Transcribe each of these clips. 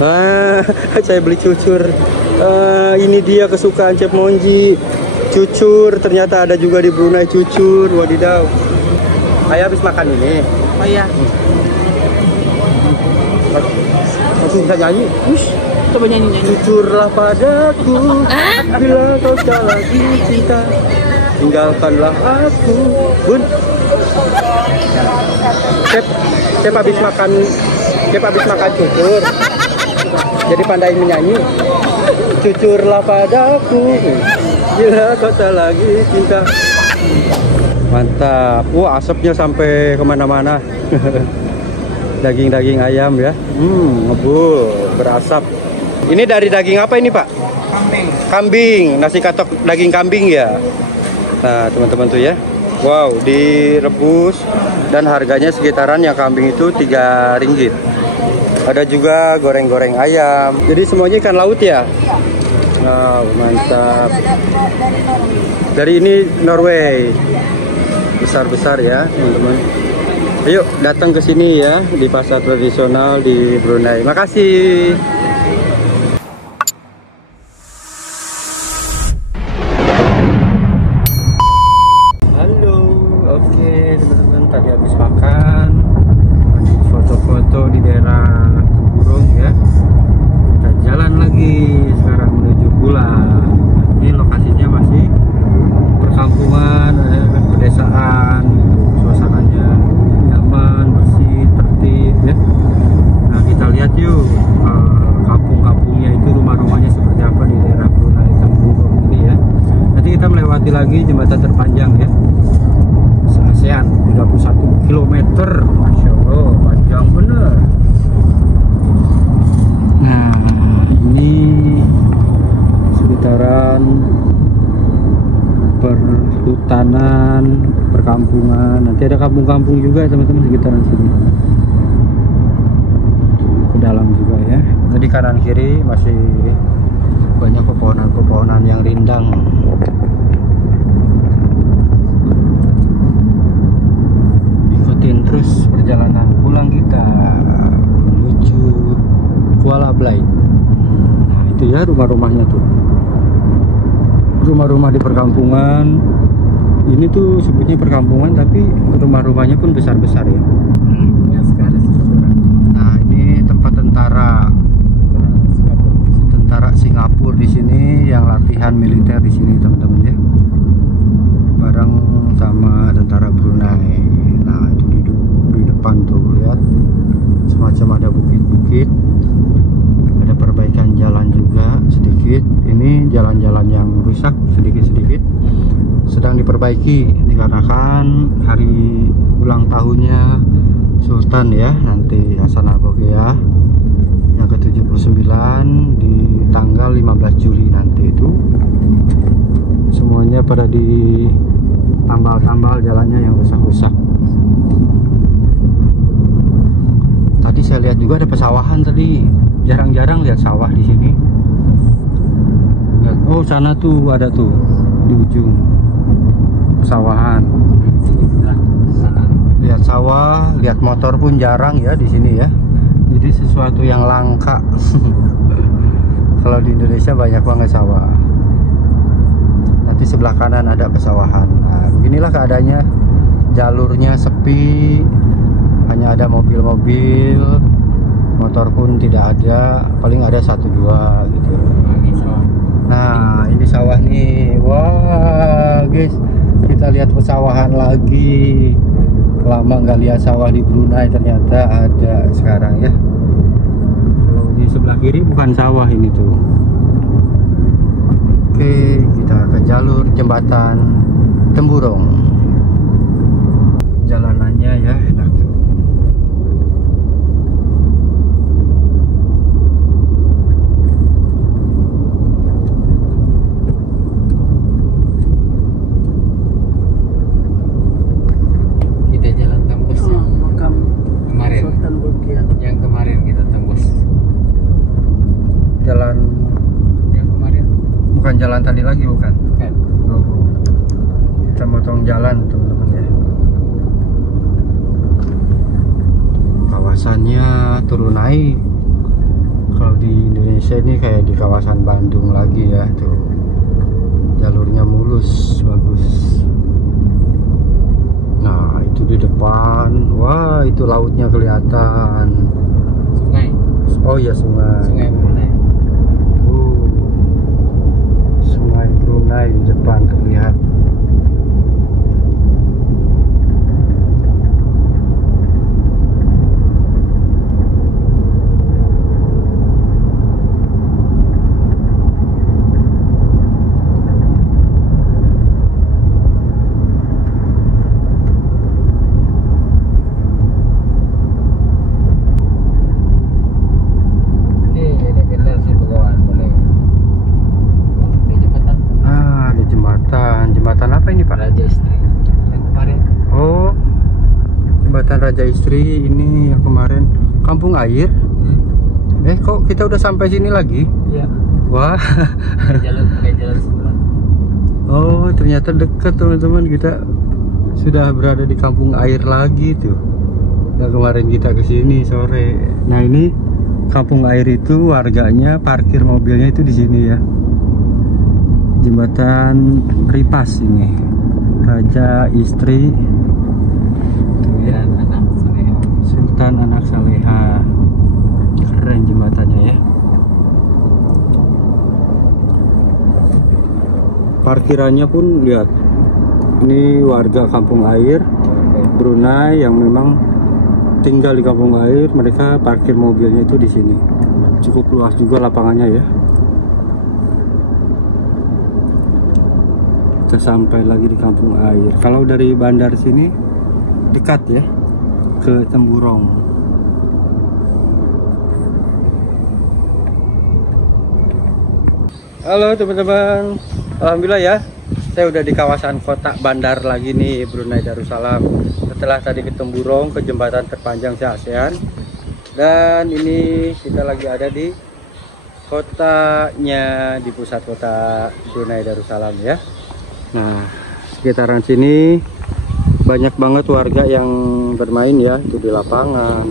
Saya beli cucur. Ini dia kesukaan Chef Monji. Cucur, ternyata ada juga di Brunei cucur. Wadidaw. Ayah habis makan ini. Oh iya. Langsung bisa nyanyi. Coba nyanyi. Cucurlah padaku bila kau tak lagi cinta, tinggalkanlah aku. Bun, Chef habis makan cucur. Jadi pandai menyanyi. Cucurlah padaku bila kau tak lagi cinta. Mantap. Wah, asapnya sampai kemana-mana. Daging-daging ayam ya. Ngebul, berasap. Ini dari daging apa ini, Pak? Kambing. Kambing, nasi katok daging kambing ya. Nah, teman-teman tuh ya. Wow, direbus dan harganya sekitaran yang kambing itu 3 ringgit. Ada juga goreng-goreng ayam. Jadi semuanya ikan laut ya? Wow, mantap. Dari ini Norway. Besar-besar ya, teman-teman. Ayo datang ke sini ya, di pasar tradisional di Brunei. Makasih. Halo, oke teman-teman, tadi habis makan, foto-foto di daerah Burung ya. Kita jalan lagi sekarang menuju Pulau. Ini lokasinya masih perkampungan, pedesaan, suasananya nyaman, bersih, tertib ya. Nah, kita lihat yuk kampung-kampungnya itu, rumah-rumahnya seperti apa di daerah Brunei Temburong ini ya. Nanti kita melewati lagi jembatan terpanjang ya, se-ASEAN, 31 km. Masya Allah, panjang bener. Nah, ini sekitaran perhutanan, perkampungan. Nanti ada kampung-kampung juga teman-teman sekitaran sini. Ke dalam juga ya. Jadi kanan kiri masih banyak pepohonan-pepohonan yang rindang. Ikutin terus perjalanan pulang kita menuju Kuala Belait. Nah, itu ya rumah-rumahnya tuh. Rumah-rumah di perkampungan. Ini tuh sebutnya perkampungan, tapi rumah-rumahnya pun besar-besar ya. Nah, ini tempat tentara Singapura di sini yang latihan militer di sini teman-teman ya. Bareng sama tentara Brunei. Nah, itu di depan tuh lihat, semacam ada bukit-bukit. Ada perbaikan jalan juga sedikit. Ini jalan-jalan yang rusak sedikit-sedikit sedang diperbaiki dikarenakan hari ulang tahunnya Sultan ya, nanti Hassanal Bolkiah yang ke-79 di tanggal 15 Juli nanti itu. Semuanya pada ditambal-tambal jalannya yang rusak-rusak. Tadi saya lihat juga ada pesawahan tadi. Jarang-jarang lihat sawah di sini. Oh, sana tuh ada tuh di ujung pesawahan. Lihat sawah, lihat motor pun jarang ya di sini ya. Jadi sesuatu yang langka. Kalau di Indonesia banyak banget sawah. Nanti sebelah kanan ada pesawahan. Nah, beginilah keadaannya. Jalurnya sepi, hanya ada mobil-mobil, motor pun tidak ada, paling ada 1-2 gitu. Nah, ini sawah nih. Wah, guys, kita lihat pesawahan lagi. Lama nggak lihat sawah di Brunei, ternyata ada sekarang ya. Kalau di sebelah kiri bukan sawah ini tuh. Oke, kita ke jalur jembatan Temburong. Jalanannya ya enak tuh. Jalan tadi lagi bukan? Bukan. Oh, kita motong jalan teman-teman ya. Kawasannya turun naik. Kalau Indonesia ini kayak di kawasan Bandung lagi ya, tuh jalurnya mulus, bagus. Nah itu di depan, wah itu lautnya kelihatan. Sungai. Oh iya, sungai. Sungai Brunei. Sungai Brunei di depan terlihat. Jembatan apa ini Pak? Raja Istri yang kemarin. Oh, jembatan Raja Istri ini yang kemarin. Kampung Air. Kok kita udah sampai sini lagi? Iya. Wah. Pakai jalan sebelah. Oh, ternyata dekat teman-teman, kita sudah berada di Kampung Air lagi tuh. Yang kemarin kita ke sini sore. Nah ini Kampung Air itu warganya parkir mobilnya itu di sini ya. Jembatan Ripas ini, Raja Istri Sultan Anak Saleha. Keren jembatannya ya. Parkirannya pun lihat, ini warga Kampung Air Brunei yang memang tinggal di Kampung Air, mereka parkir mobilnya itu di sini. Cukup luas juga lapangannya ya. Kita sampai lagi di Kampung Air. Kalau dari bandar sini dekat ya ke Temburong. Halo teman-teman, alhamdulillah ya, saya udah di kawasan kota bandar lagi nih, Brunei Darussalam. Setelah tadi ke Temburong, ke jembatan terpanjang se-ASEAN, dan ini kita lagi ada di kotanya, di pusat kota Brunei Darussalam ya. Nah, sekitaran sini banyak banget warga yang bermain ya, itu di lapangan.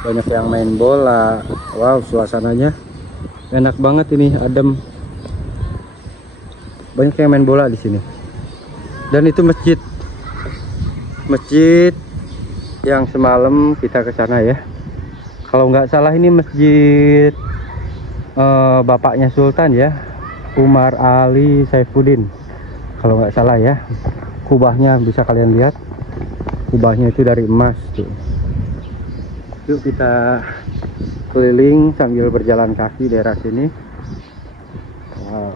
Banyak yang main bola. Wow, suasananya enak banget ini, adem. Banyak yang main bola di sini. Dan itu masjid. Masjid yang semalam kita ke sana ya. Kalau nggak salah ini masjid bapaknya Sultan ya, Umar Ali Saifuddin. Kalau nggak salah ya, kubahnya bisa kalian lihat, kubahnya itu dari emas tuh. Yuk kita keliling sambil berjalan kaki daerah sini. Wow,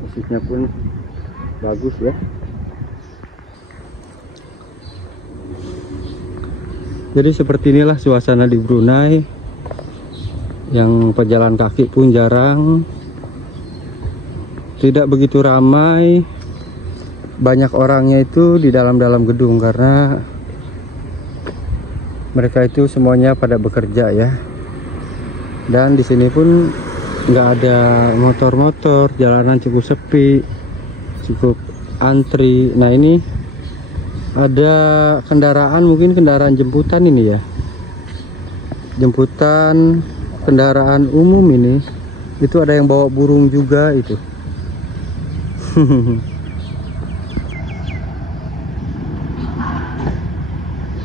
musiknya pun bagus ya. Jadi seperti inilah suasana di Brunei, yang pejalan kaki pun jarang, tidak begitu ramai. Banyak orangnya itu di dalam-dalam gedung karena mereka itu semuanya pada bekerja ya. Dan di sini pun nggak ada motor-motor, jalanan cukup sepi, cukup antri. Nah ini ada kendaraan, mungkin kendaraan jemputan ini ya, jemputan kendaraan umum ini. Itu ada yang bawa burung juga itu.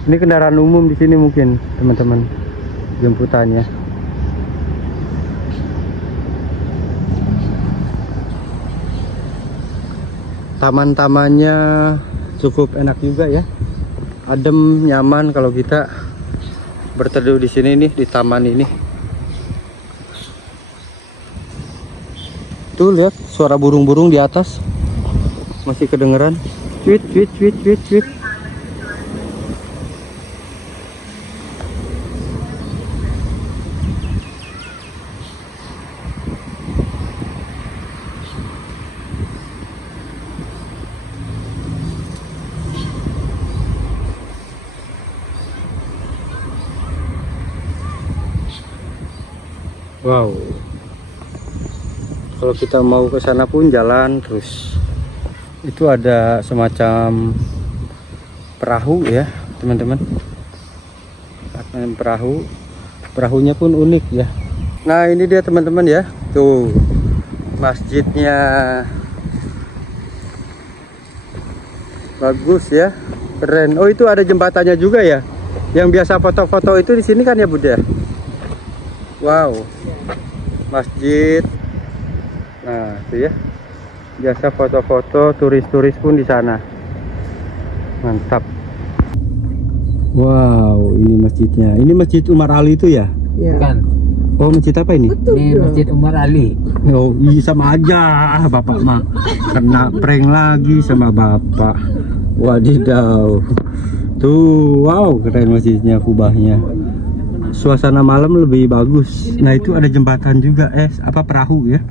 Ini kendaraan umum di sini mungkin teman-teman, jemputannya. Taman-tamannya cukup enak juga ya, adem, nyaman kalau kita berteduh di sini nih, di taman ini. Tuh lihat suara burung-burung di atas masih kedengeran, cuit cuit cuit cuit cuit. Wow, kalau kita mau ke sana pun jalan terus. Itu ada semacam perahu ya teman-teman, perahu, perahunya pun unik ya. Nah ini dia teman-teman ya, tuh masjidnya bagus ya, keren. Oh itu ada jembatannya juga ya, yang biasa foto-foto itu di sini kan ya Bunda. Wow, masjid. Nah itu ya, biasa foto-foto turis-turis pun di sana. Mantap. Wow, ini masjidnya. Ini masjid Umar Ali itu ya? Bukan. Oh, masjid apa ini? Ini Masjid Umar Ali. Oh, iya sama aja. Bapak mah kena prank lagi sama Bapak. Wadidaw. Tuh, wow, keren masjidnya, kubahnya. Suasana malam lebih bagus. Nah, itu ada jembatan juga, apa perahu ya?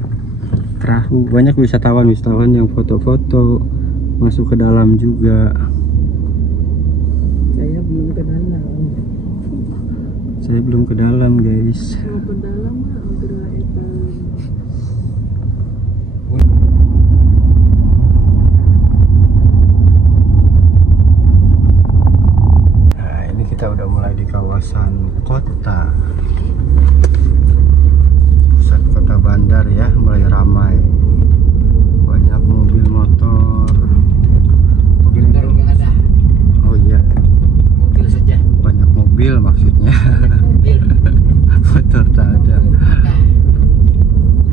Perahu. Banyak wisatawan-wisatawan yang foto-foto, masuk ke dalam juga. Saya belum ke dalam. Saya belum ke dalam, guys. Kalau ke dalam mah antara itu. Nah, ini kita udah mulai di kawasan kota. Pusat kota bandar ya, mulai ramai. Banyak mobil motor. Mobil Baru nggak ada. Oh iya, Mobil saja. banyak mobil maksudnya. Mobil. Motor tak ada.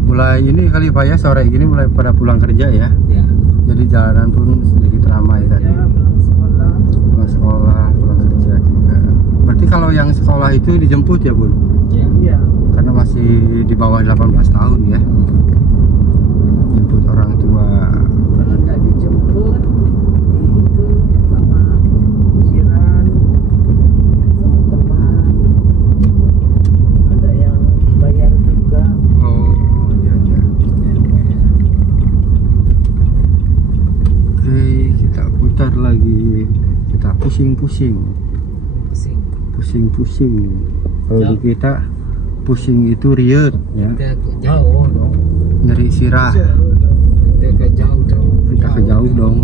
Mulai ini kali Pak ya, sore gini mulai pada pulang kerja ya. Ya. Jadi jalanan pun sedikit ramai tadi. Ya, pulang sekolah. Pulang sekolah, pulang kerja juga. Berarti kalau yang sekolah itu dijemput ya Bun? Ya. Iya. Karena masih di bawah 18 tahun ya. Jemput orang tua. Kalau nggak dijemput, itu sama jiran, sama teman. Ada yang bayar juga. Oh iya iya. Oke, kita putar lagi. Kita pusing-pusing. Pusing. Pusing-pusing. Kalau di kita pusing itu riut ya. Kita ke jauh dong. Nyeri sirah. Kita ke jauh dong. Kita ke jauh dong.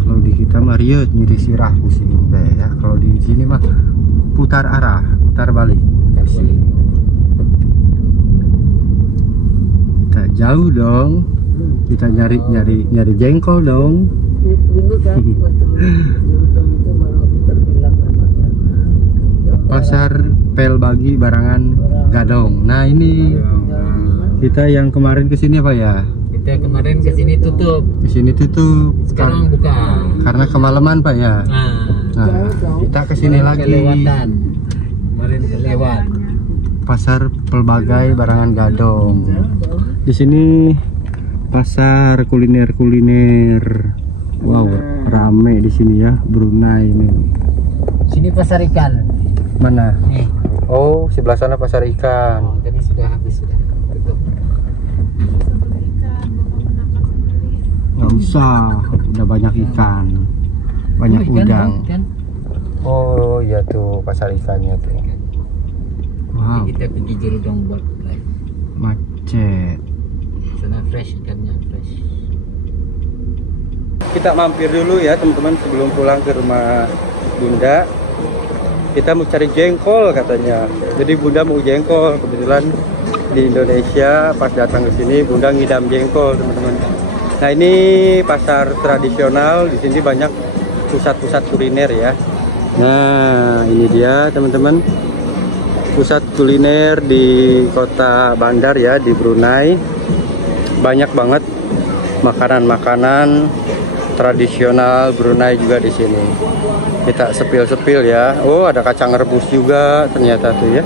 Kalau di kita mah riut, nyeri sirah, pusing deh ya. Kalau di sini mah putar arah, putar balik. Pusing. Kita jauh dong. Kita nyari jengkol dong. Dulu kan waktu Jurudong itu baru terbilang namanya. Pasar Pelbagi Barangan Gadong. Nah ini kita yang kemarin kesini apa ya? Kita kemarin ke sini tutup. Kesini tutup. Sekarang buka. Karena kemalaman Pak ya. Nah, kita kesini lagi. Kelewatan. Kemarin kelewat. Pasar Pelbagai Barangan Gadong. Di sini pasar kuliner. Wow, rame di sini ya, Brunei ini. Sini pasar ikan. Mana? Nih. Oh, sebelah sana pasar ikan. Oh, tadi sudah habis sudah. Tutup. Nggak usah, udah banyak ikan, banyak Oh, ikan, udang. Ikan. Oh iya tuh pasar ikannya tuh. Wow, Kita pergi Jurudong buat live. macet. Sana fresh ikannya fresh. Kita mampir dulu ya teman-teman sebelum pulang ke rumah Bunda. Kita mau cari jengkol katanya. Jadi Bunda mau jengkol. Kebetulan di Indonesia pas datang ke sini Bunda ngidam jengkol teman-teman. Nah ini pasar tradisional. Di sini banyak pusat-pusat kuliner ya. Nah ini dia teman-teman, pusat kuliner di kota bandar ya di Brunei. Banyak banget makanan-makanan tradisional Brunei juga di sini. Kita sepil-sepil ya. Oh, ada kacang rebus juga ternyata tuh ya.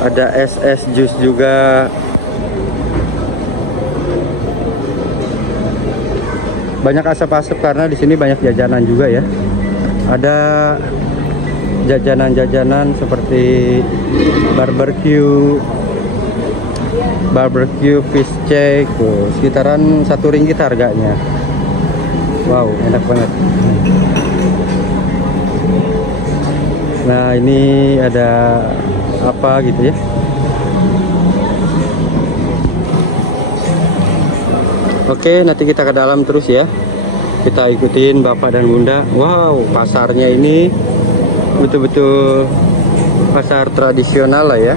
Ada es jus juga. Banyak asap-asap karena di sini banyak jajanan juga ya. Ada jajanan-jajanan seperti barbecue fish cake tuh, sekitaran Rp1 harganya. Wow, enak banget. Nah ini ada apa gitu ya. Oke, nanti kita ke dalam terus ya. Kita ikutin Bapak dan Bunda. Wow, pasarnya ini betul-betul pasar tradisional lah ya.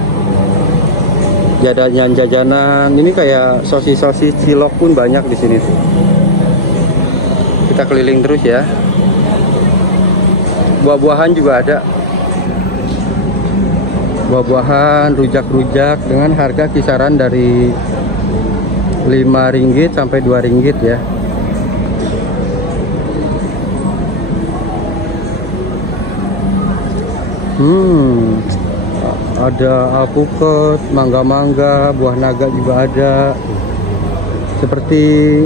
jajanan ini kayak sosis cilok pun banyak di sini tuh. Kita keliling terus ya. Buah-buahan juga ada. Buah-buahan, rujak-rujak dengan harga kisaran dari Rp5 sampai Rp2 ya. Ada alpukat, mangga-mangga, buah naga juga ada.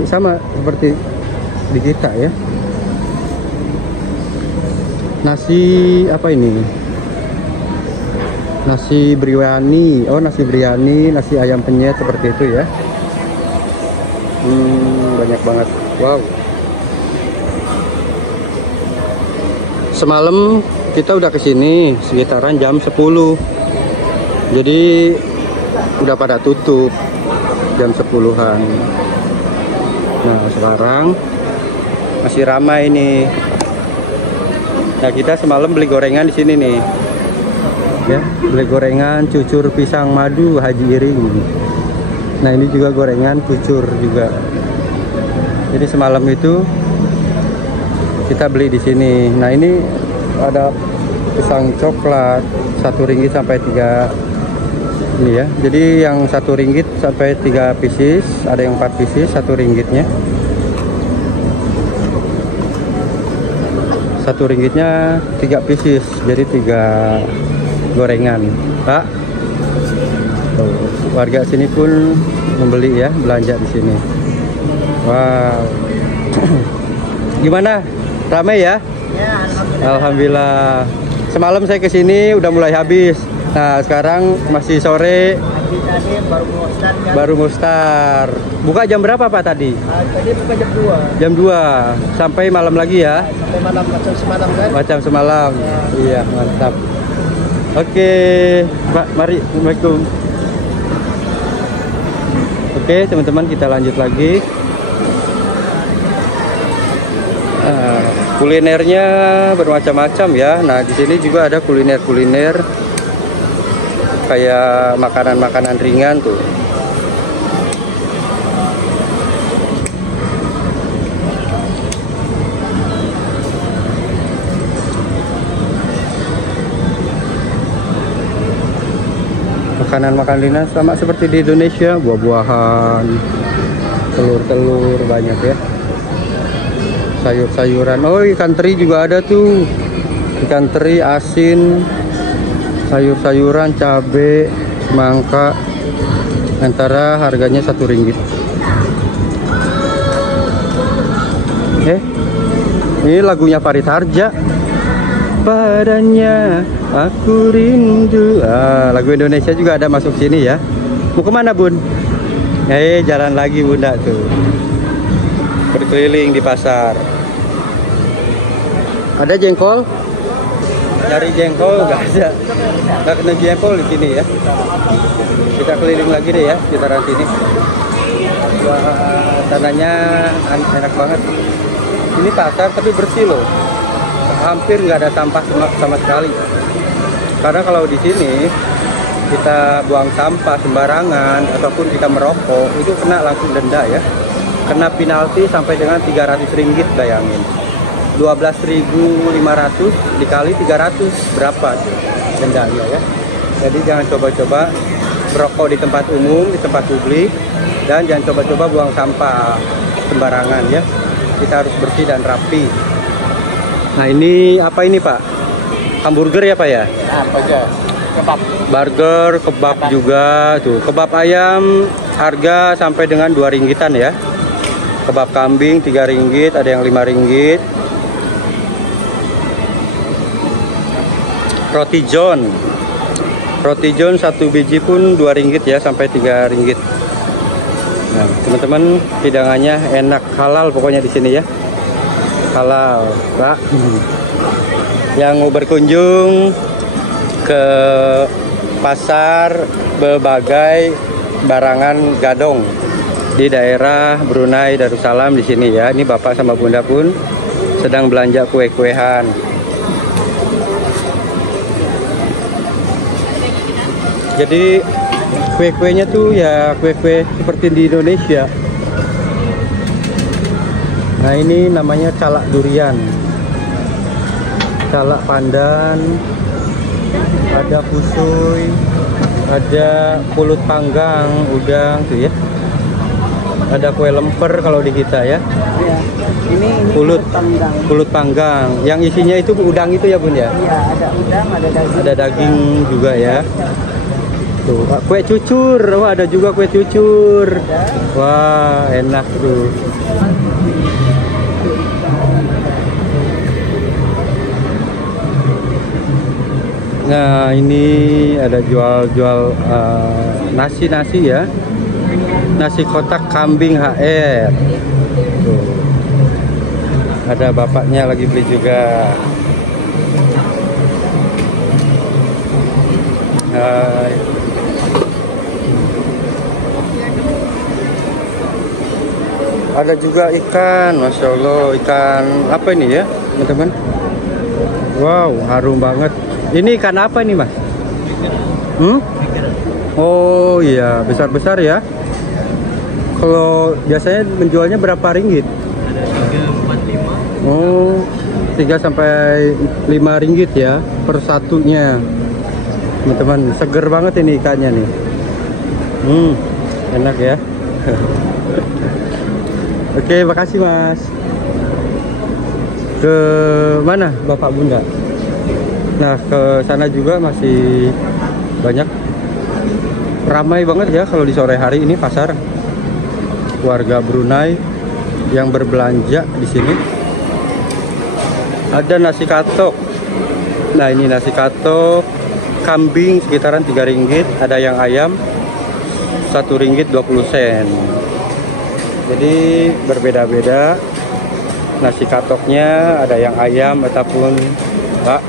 Sama seperti di kita ya. Nasi apa ini? Nasi biryani. Oh, nasi biryani, nasi ayam penyet seperti itu ya. Banyak banget. Wow. Semalam kita udah kesini sekitaran jam 10. Jadi udah pada tutup jam 10-an. Nah, sekarang masih ramai nih. Nah, kita semalam beli gorengan di sini nih. Ya, beli gorengan cucur pisang madu Haji Iring. Nah, ini juga gorengan cucur juga. Jadi semalam itu kita beli di sini. Nah, ini ada pisang coklat Rp1 sampai 3 ini ya. Jadi yang Rp1 sampai 3 pieces, ada yang 4 pieces Rp1-nya. Rp1-nya 3 pieces, jadi 3 gorengan, Pak. Tuh, warga sini pun membeli ya, belanja di sini. Wow. Gimana? Ramai ya? Ya, Alhamdulillah. Semalam saya kesini udah mulai habis. Nah, sekarang masih sore. Tadi baru mau start kan? Baru mau start. Buka jam berapa Pak tadi? Tadi buka jam 2. Jam 2 sampai malam lagi ya? Sampai malam, macam semalam kan? Macam semalam. Ya. Iya, mantap. Oke, Pak, mari. Assalamualaikum. Oke, teman-teman, kita lanjut lagi. Kulinernya bermacam-macam ya. Nah, di sini juga ada kuliner-kuliner kayak makanan-makanan ringan tuh. Makanan-makanan ringan sama seperti di Indonesia, buah-buahan, telur-telur banyak ya. Sayur-sayuran. Oh, ikan teri juga ada tuh. Ikan teri asin, sayur-sayuran, cabe, semangka. Antara harganya Rp1. Ini lagunya Farid Harja. Padanya aku rindu. Lagu Indonesia juga ada masuk sini ya. Mau kemana Bun? Jalan lagi Bunda tuh. Berkeliling di pasar. Ada jengkol? Cari jengkol nggak ada. Nggak kena jengkol di sini ya. Kita keliling lagi deh ya sekitaran sini. Wah, tanahnya enak banget. Ini pasar tapi bersih loh. Hampir nggak ada sampah sama sekali. Karena kalau di sini kita buang sampah sembarangan ataupun kita merokok, itu kena langsung denda ya. Kena penalti sampai dengan Rp300, bayangin. 12.500 dikali 300 berapa tuh dendanya ya. Jadi jangan coba-coba merokok di tempat umum, di tempat publik, dan jangan coba-coba buang sampah sembarangan ya. Kita harus bersih dan rapi. Nah, ini apa ini Pak? Hamburger ya Pak ya? Apa aja? Kebab. Burger, kebab juga tuh. Kebab ayam harga sampai dengan Rp2 ya. Kebab kambing Rp3, ada yang Rp5. Roti John 1 biji pun Rp2 ya, sampai Rp3. Nah, teman-teman, hidangannya enak, halal pokoknya di sini ya. Halal, Pak. Yang mau berkunjung ke pasar berbagai barangan gadong di daerah Brunei Darussalam di sini ya. Ini Bapak sama Bunda pun sedang belanja kue-kuehan. Jadi Kue-kuenya tuh ya kue-kue seperti di Indonesia. Nah ini namanya calak durian, calak pandan, ada pusuy, ada pulut panggang, udang tuh ya. Ada kue lemper kalau di kita ya. Iya. Ini panggang. Pulut panggang. Yang isinya itu udang itu ya Bun ya? Iya, ada udang, ada daging. Ada daging juga ya. Tuh, kue cucur. Wah, ada juga kue cucur. Wah, enak tuh. Nah, ini ada jual-jual nasi-nasi ya. Nasi kotak kambing HR. Tuh. Ada bapaknya lagi beli juga. Hai. Ada juga ikan, Masya Allah. Ikan apa ini ya teman-teman? Wow, harum banget. Ini ikan apa ini Mas? Oh iya, besar-besar ya. Kalau biasanya menjualnya berapa ringgit? Ada 3, 4, 5. Oh, 3 sampai 5 ringgit ya per satunya. Teman-teman, seger banget ini ikannya nih. Enak ya. Oke, makasih Mas. Ke mana Bapak Bunda? Nah, ke sana juga masih banyak. Ramai banget ya kalau di sore hari ini pasar. Warga Brunei yang berbelanja di sini. Ada nasi katok. Nah, ini nasi katok kambing sekitaran 3 ringgit, ada yang ayam 1 ringgit 20 sen. Jadi berbeda-beda nasi katoknya, ada yang ayam ataupun Pak.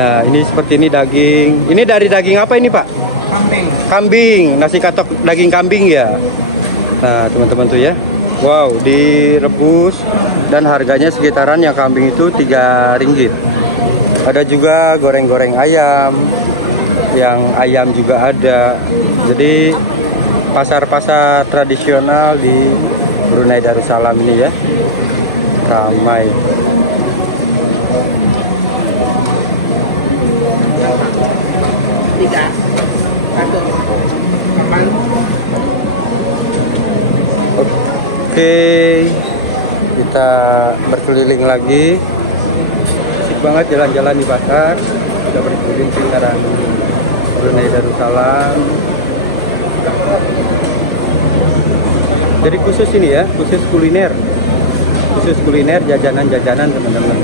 Nah, ini seperti ini daging. Ini dari daging apa ini, Pak? Kambing. Kambing, nasi katok daging kambing ya. Nah, teman-teman tuh ya. Wow, direbus dan harganya sekitaran yang kambing itu 3 ringgit. Ada juga goreng-goreng ayam. Yang ayam juga ada. Jadi pasar-pasar tradisional di Brunei Darussalam ini ya. Ramai. Tiga. Satu. Oke, kita berkeliling lagi. Asik banget jalan-jalan di pasar. Kita berkeliling sekitaran Brunei Darussalam. Jadi khusus ini ya, khusus kuliner, jajanan-jajanan teman-teman.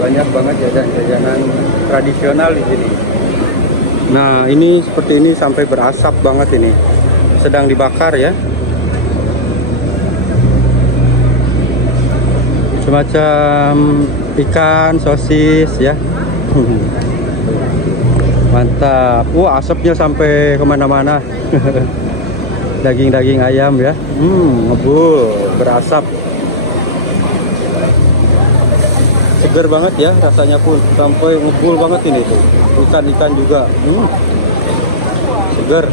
Banyak banget jajanan-jajanan tradisional di sini. Nah, ini seperti ini sampai berasap banget ini. Sedang dibakar ya. Semacam ikan, sosis ya. Mantap. Wah, asapnya sampai kemana-mana. Daging-daging ayam ya. Ngebul, berasap. Seger banget ya rasanya pun. Sampai ngebul banget ini tuh. Ikan-ikan juga. Seger.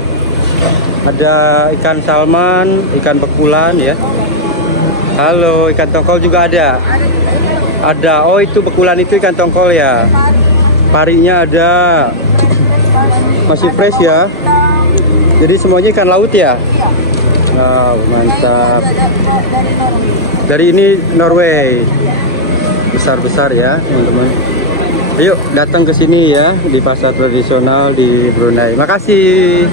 Ada ikan salman, ikan bekulan ya. Halo, ikan tongkol juga ada. Ada. Oh, itu bekulan itu ikan tongkol ya. Parinya ada. Masih fresh ya. Jadi semuanya ikan laut ya. Wow, mantap. Dari ini Norway. Besar-besar ya, teman-teman. Ayo datang ke sini ya di pasar tradisional di Brunei. Makasih.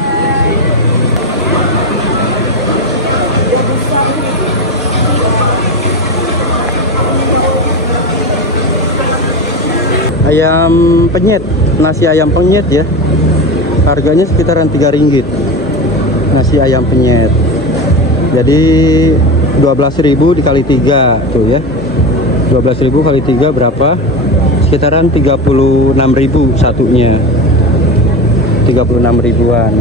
Ayam penyet, nasi ayam penyet ya. Harganya sekitaran 3 ringgit. Nasi ayam penyet. Jadi 12.000 dikali 3 tuh ya. 12.000 kali 3 berapa? Sekitaran 36.000 satunya. 36 ribuan.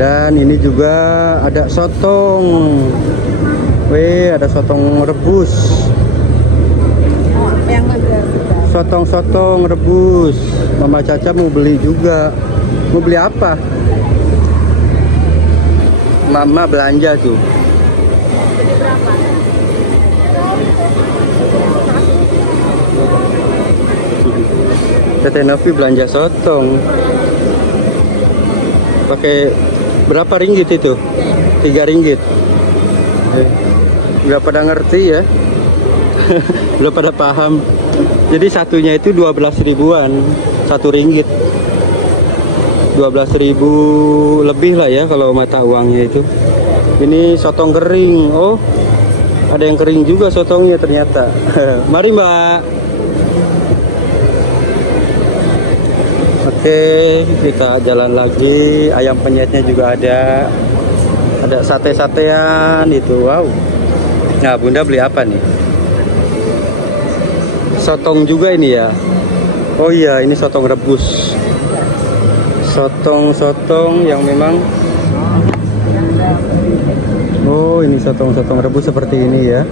Dan ini juga ada sotong. Weh, ada sotong rebus. Yang Sotong-sotong rebus. Mama Caca mau beli juga. Mau beli apa? Mama belanja tuh. Tete Novi belanja sotong. Pakai berapa ringgit itu? 3 ringgit. Nggak pada ngerti ya. Belum pada paham. Jadi satunya itu 12 ribuan, 1 ringgit. 12.000 lebih lah ya kalau mata uangnya itu. Ini sotong kering. Oh, ada yang kering juga sotongnya ternyata. Mari Mbak. Oke, kita jalan lagi. Ayam penyetnya juga ada. Ada sate-satean itu. Wow. Nah, Bunda beli apa nih? Sotong juga ini ya. Oh iya, ini sotong rebus. Sotong-sotong yang memang, oh ini sotong-sotong rebus seperti ini ya.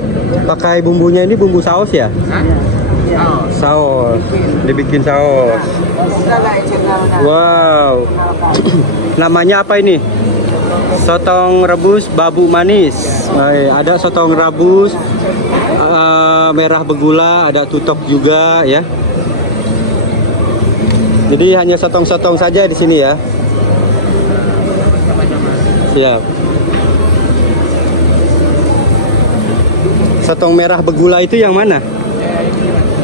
Pakai bumbunya ini bumbu saus ya? Saus, dibikin saus. Wow. Namanya apa ini? Sotong rebus babu manis. Nah, ada sotong rebus merah begula, ada tutok juga ya. Jadi hanya sotong-sotong saja di sini ya. Siap. Sotong merah begula itu yang mana?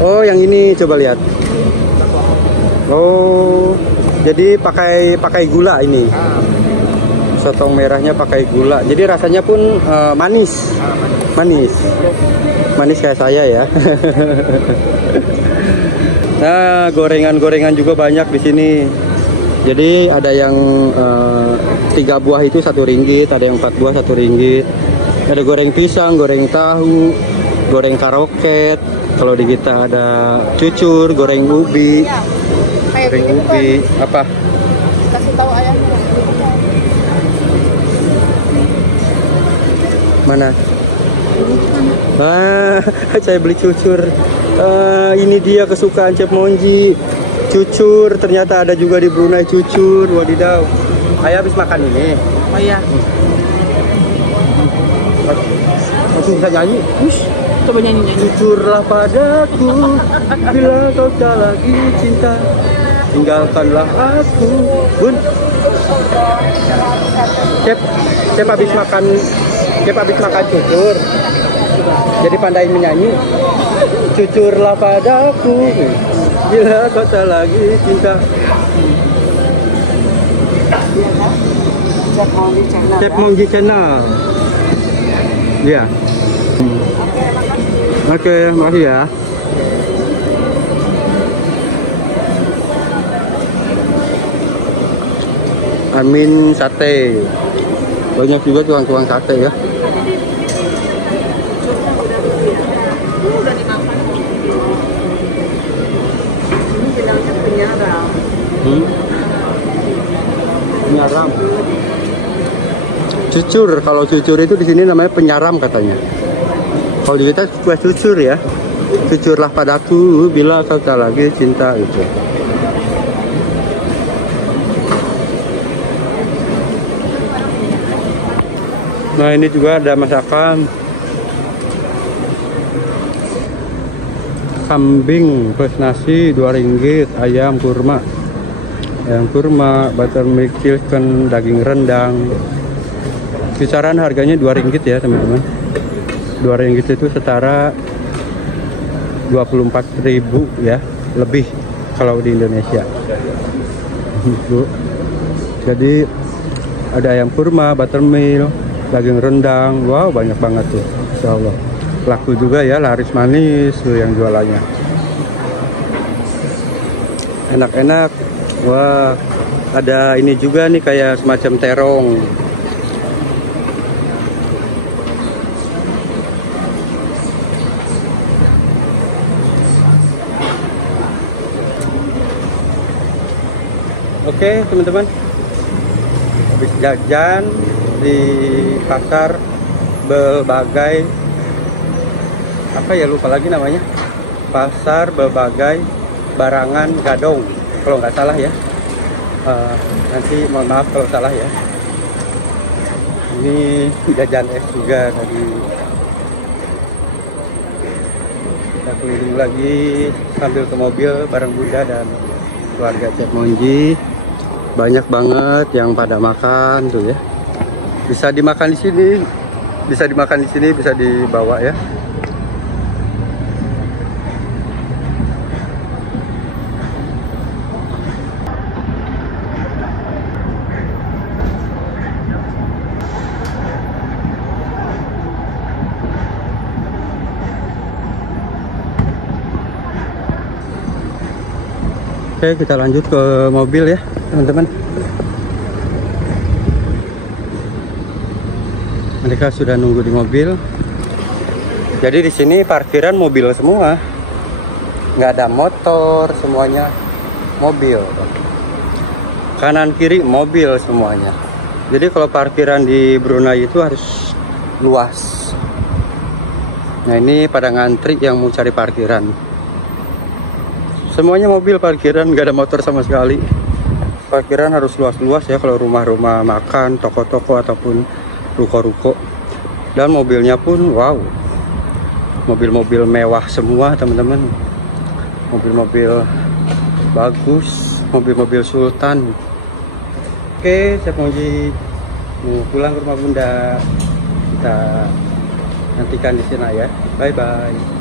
Oh, yang ini coba lihat. Oh, jadi pakai gula ini. Sotong merahnya pakai gula. Jadi rasanya pun manis. Manis kayak saya ya. Nah, gorengan-gorengan juga banyak di sini. Jadi ada yang 3 buah itu 1 ringgit, ada yang 4 buah 1 ringgit. Ada goreng pisang, goreng tahu, goreng karoket. Kalau di kita ada cucur, goreng ubi. Goreng ubi apa? Kasih tahu ayamnya. Mana? Saya beli cucur. Ini dia kesukaan Chef Monji. Cucur, ternyata ada juga di Brunei cucur. Wadidaw. Ayah habis makan ini. Oh iya. Langsung bisa nyanyi. Ush, coba nyanyi. Cucurlah padaku bila kau tak lagi cinta. Tinggalkanlah aku. Bun. Chef habis makan cucur. Jadi pandai menyanyi. Cucurlah padaku bila kau tak lagi cinta. Chef Monji Channel. Ya. Oke, makasih ya. Amin sate. Banyak juga tukang-tukang sate ya. Ini bilangnya penyaram. Penyaram. Cucur, kalau cucur itu di sini namanya penyaram katanya. Kalau di kita kue cucur ya. Cucurlah padaku bila kau tak lagi cinta itu. Nah, ini juga ada masakan kambing plus nasi 2 ringgit, ayam kurma, buttermilk chicken, daging rendang. Kisaran harganya 2 ringgit ya teman-teman. 2 ringgit itu setara 24.000 ya, lebih kalau di Indonesia. Jadi ada ayam kurma, buttermilk, daging rendang. Wow, banyak banget tuh, insya Allah. Laku juga ya, laris manis tuh yang jualannya. Enak-enak. Wah, ada ini juga nih kayak semacam terong. Oke teman-teman, habis jajan di pasar berbagai apa ya, lupa lagi namanya, pasar berbagai barangan gadong kalau nggak salah ya. Nanti mohon maaf kalau salah ya. Ini jajan es juga tadi. Kita keliling lagi sambil ke mobil bareng Bunda dan keluarga Chef Monji. Banyak banget yang pada makan tuh ya. Bisa dimakan di sini, bisa dimakan di sini, bisa dibawa ya. Oke, kita lanjut ke mobil ya, teman-teman. Mereka sudah nunggu di mobil. Jadi di sini parkiran mobil semua, nggak ada motor, semuanya mobil. Kanan kiri mobil semuanya. Jadi kalau parkiran di Brunei itu harus luas. Nah ini pada ngantri yang mau cari parkiran. Semuanya mobil parkiran, nggak ada motor sama sekali. Parkiran harus luas-luas ya kalau rumah-rumah makan, toko-toko ataupun ruko-ruko. Dan mobilnya pun wow, mobil-mobil mewah semua teman-teman. Mobil-mobil bagus, mobil-mobil sultan. Oke, Chef Monji mau pulang ke rumah Bunda. Kita nantikan di sana ya. Bye bye.